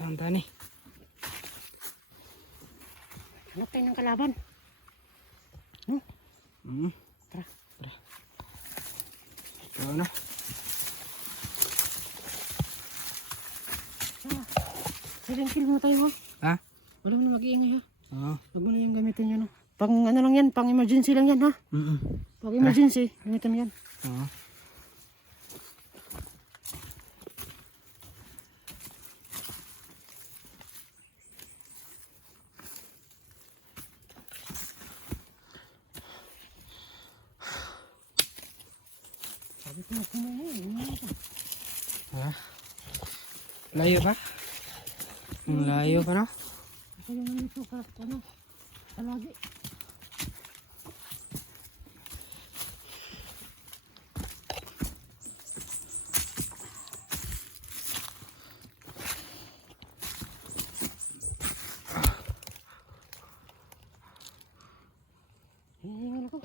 Saan tani? Hanap tayo ng kalaban. Tara. Tara. Ito na. Silent kill muna tayo ha. Ha? Wala mo na mag-iingay ha. Oo. Huwag mo na yung gamitin yan ha. Pang ano lang yan, pang emergency lang yan ha. Pag emergency, gamitin mo yan. Oo. Sabi ko na kumain eh. Ha? Layo pa? Layo pa no? Ako yung nandito ka, ano, palagi. Hihingal ako.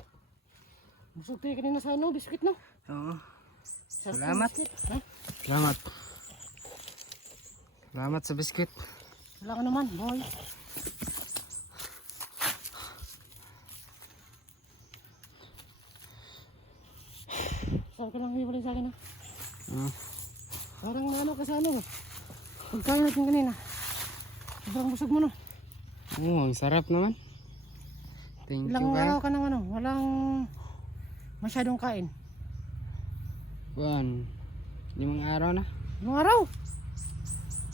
Busog tayo kanina sa ano, biskuit no? Oo. Sarap ng Salamat. biskuit, ha? Salamat. Salamat sa biskuit. Wala ka naman, boy. Sabi ka lang hiwalay sa akin ha. Parang ano ka sa ano. Pagkain natin kanina. Sobrang busog mo no. Oo, ang sarap naman. Thank you Ilang kayo. araw ka nang ano, walang masyadong kain. 5 araw na. Ilang araw?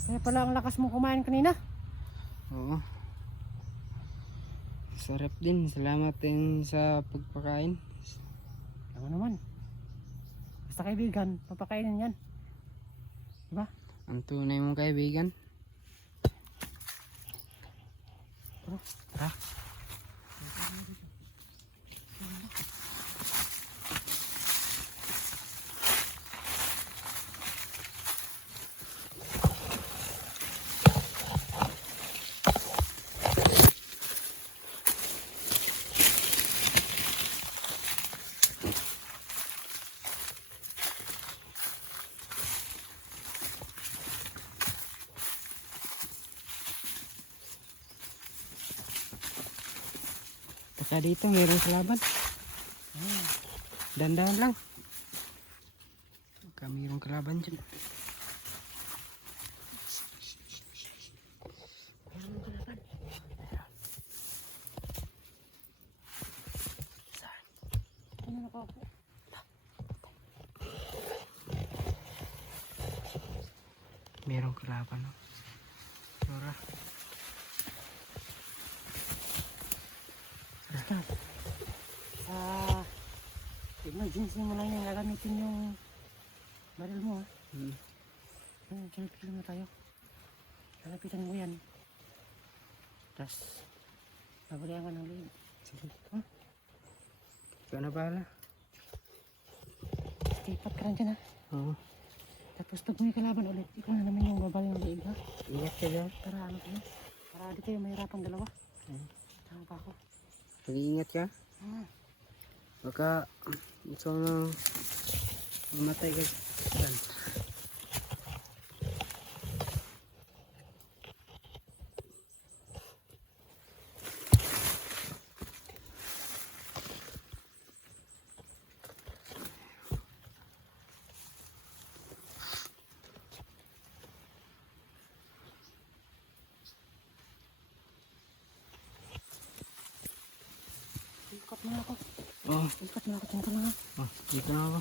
Kaya pala ang lakas mo kumain kanina. Oo. Sarap din. Salamat din sa pagpakain. Ano naman. Basta kaibigan, papakainin yan. Diba? Ang tunay mong kaibigan. Tara. Taka dito, mayroong kalaban. Dandahan lang. Baka mayroong kalaban dyan. Ano nakaupo? Mayroong kalaban. No? Tara. Basta. Sa emergency mo lang yung gagamitin yung baril mo ha. Kilip-kilip na tayo. Lalapitan mo yan. Tapos babalian ka ng liig. Sige. Ha? Ikaw na bahala. Tipat ka lang dyan ha. Oo. Tapos pag may kalaban ulit, ikaw na naman yung babalian ng liig ha. Ingat ka dyan. Para ano kayo? Para di kayo mahirapan dalawa. Tama pa ako. Mag-iingat ka. Baka ikaw na mamatay ka dyan. Ikot mo na ako. Oo. Ikot mo na ako. Diyan ka lang ha. Oh, dito na ako.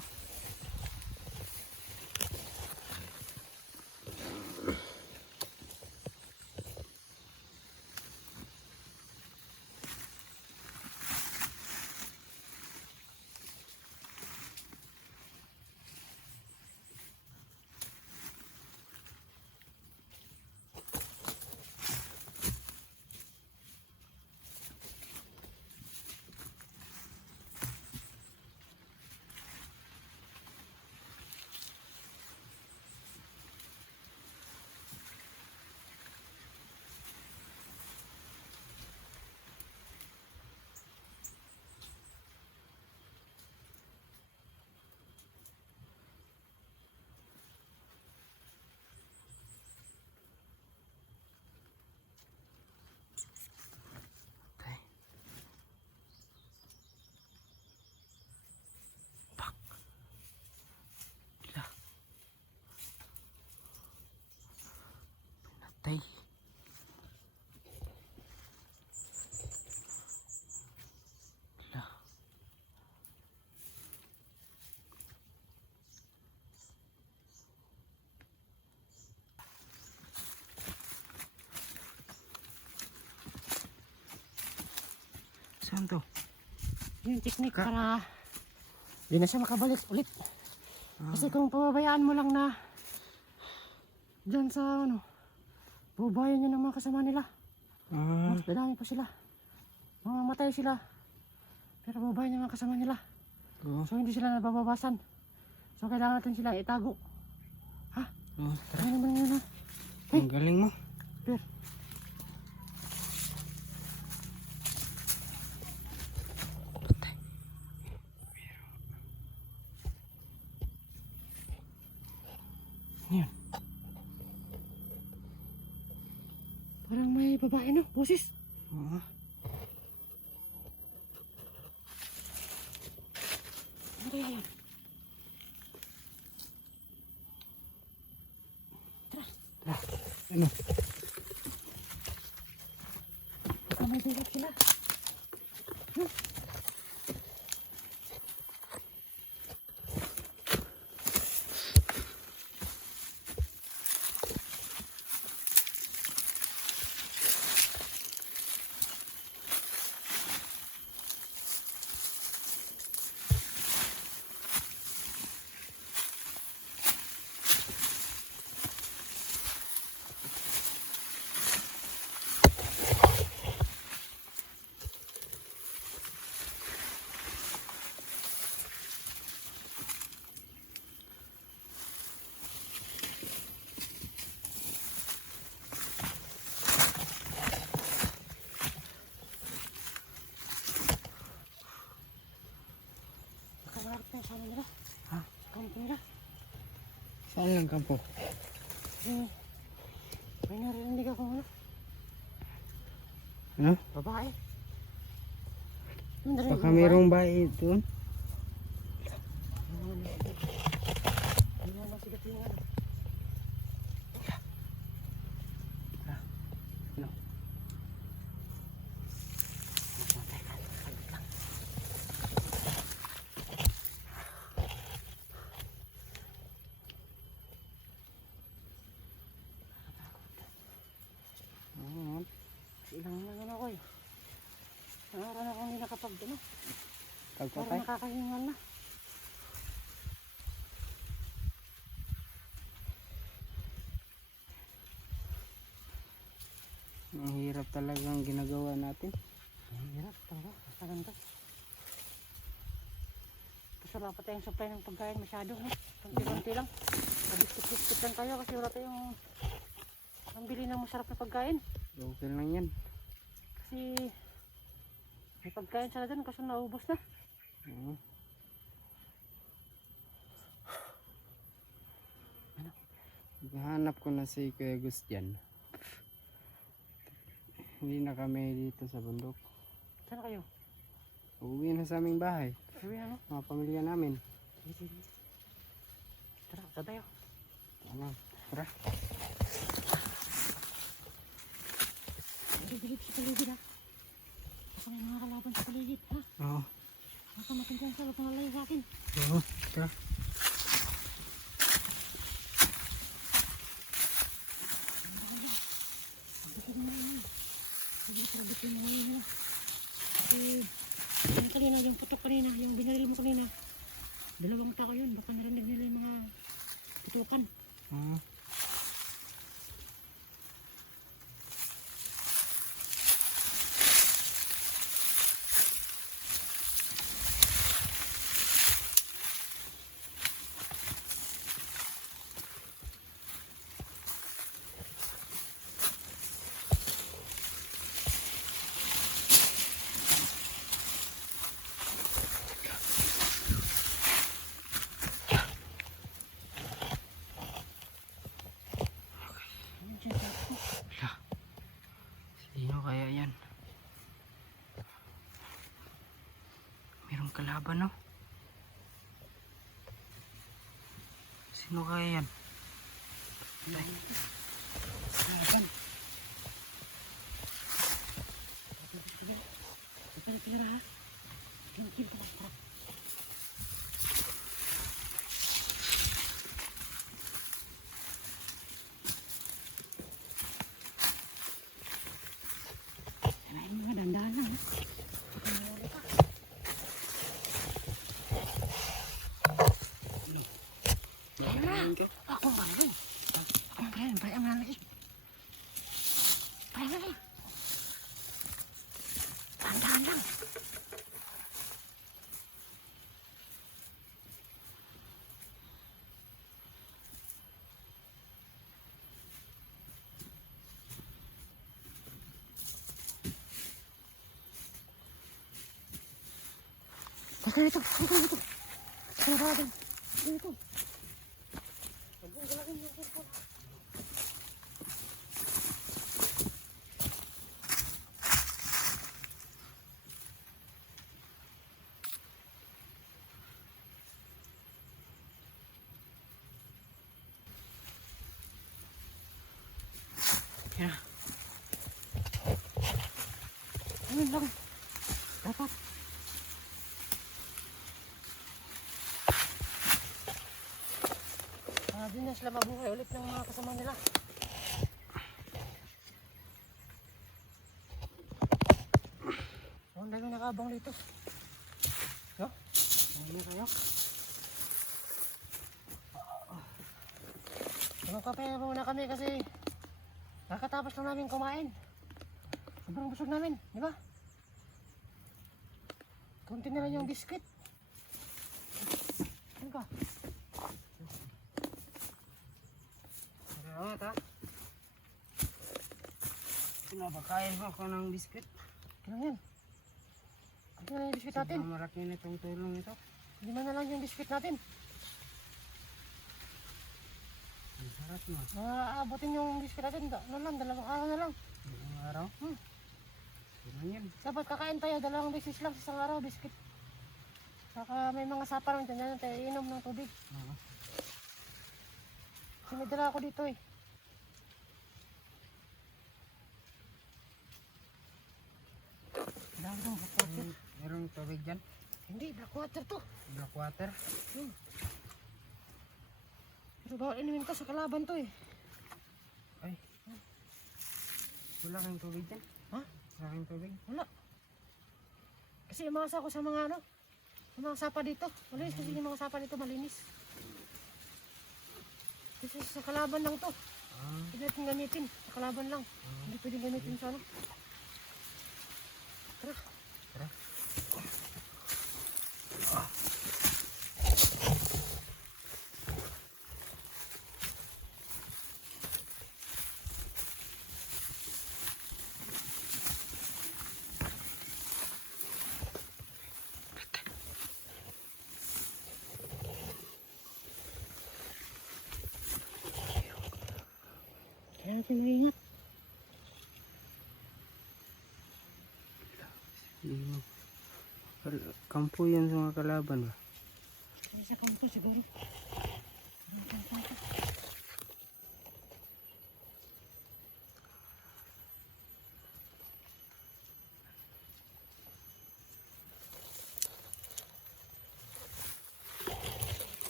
Saan to? Yung technique Ka- para di na siya makabalik ulit. Ah. Kasi kung pababayaan mo lang na dyan sa ano, bubayan niya ng mga kasama nila. Ah, Mas dadami pa sila. Mamamatay sila. Pero bubayan niya mga kasama nila. oo. So hindi sila nababawasan. So kailangan natin sila itago. Oh, tara. Ano naman yun ha? Ang galing mo. Per. Yan. Parang may babae no? Boses. Oo. Ano kaya yan? Ano? Baka may bigat sila. Nakamarap na sa nila. Ha? Kampo nila. Saan lang kampo? May narinig ako ano? Ano? Babae. May narinig Baka babae. mayroong bahay doon. Hindi na masigat yung ano. Ano? Ayan. Ilang naman ako eh. Nangaran ako hindi nakapag ano. Parang Pagpatay. nakakahingal na. Ang hirap talagang ginagawa natin. Ang hirap talaga. Basta ganito. Kasi wala pa tayong supply ng pagkain masyado. No? Kunti-kunti lang. Mabiskuit-biskuit lang tayo kasi wala tayong pambili ng masarap na pagkain. Okay lang yan. Kasi may pagkain sana dyan kaso naubos na. Oo. Hanap ko na si Kuya Gus dyan. Hindi na kami dito sa bundok. Saan kayo? Uuwi na sa aming bahay. Sabi na no? Mga pamilya namin. Sige, sige. Tara, saan tayo? Ano? Tara. Bilib sa paligid ha. Baka may mga kalaban sa paligid ha. Oo. Baka matindihan sa loob na layo sa akin. Oo. Tara. Bitin mo yun nila. Kasi yung kanina, yung putok kanina, yung binaril mo kanina. Dalawang tao yun. Baka narinig nila yung mga putukan. Oo. Sino kaya yan? Merong kalaban, no? Sino kaya yan? Kalaban. Pila ha. Tingin pa lang. Tara. Ay, mga dandahan lang ha. Tingnan ka. Akong baril. Akong baril. Baril ang nalagay. Baril ang nalagay. Dahan-dahan lang. Basta dito. Dito, dito. Kalabaw din. Dito. Huwag galawin yung cellphone. Yeah. Ayun lang. Dapat. Di na sila mabuhay ulit ng mga kasama nila. Ang dami nakabang dito. Yo? Ano na kayo? Magkape muna kami kasi kakatapos lang namin kumain. Sobrang busog namin, di ba? Kunti na lang yung biscuit. Ano ka? Salamat ha. Pinapakain mo ako ng biskuit. Kailan yan? Kunti na lang yung biscuit natin. Sobrang malaki na itong tulong ito. 5 na lang yung biscuit natin. Ang sarap mo. Aabotin yung biscuit natin. Ano lang, 2 araw na lang. Ang araw. Ano yan? Dapat kakain tayo, 2 beses lang sa isang araw, biscuit. Saka may mga sapa rin dyan, tayo inom ng tubig. Oo. Kasi may dala ako dito eh. Dami ng black water. Merong tubig dyan. Hindi, black water to. Black water. Pero bawal inumin to sa kalaban to eh. Ay. Wala kang tubig dyan. Ha? Wala kang tubig. Wala. Kasi umasa ako sa mga ano, sa mga sapa dito. Malinis kasi yung mga sapa dito, malinis. Kasi sa kalaban lang to. Hindi natin gamitin. Sa kalaban lang. Hindi pwedeng gamitin sa ano. Tara. Tara. Kaya natin maingat. Kampo yan sa mga kalaban ba? Sa kampo siguro. Sa kampo.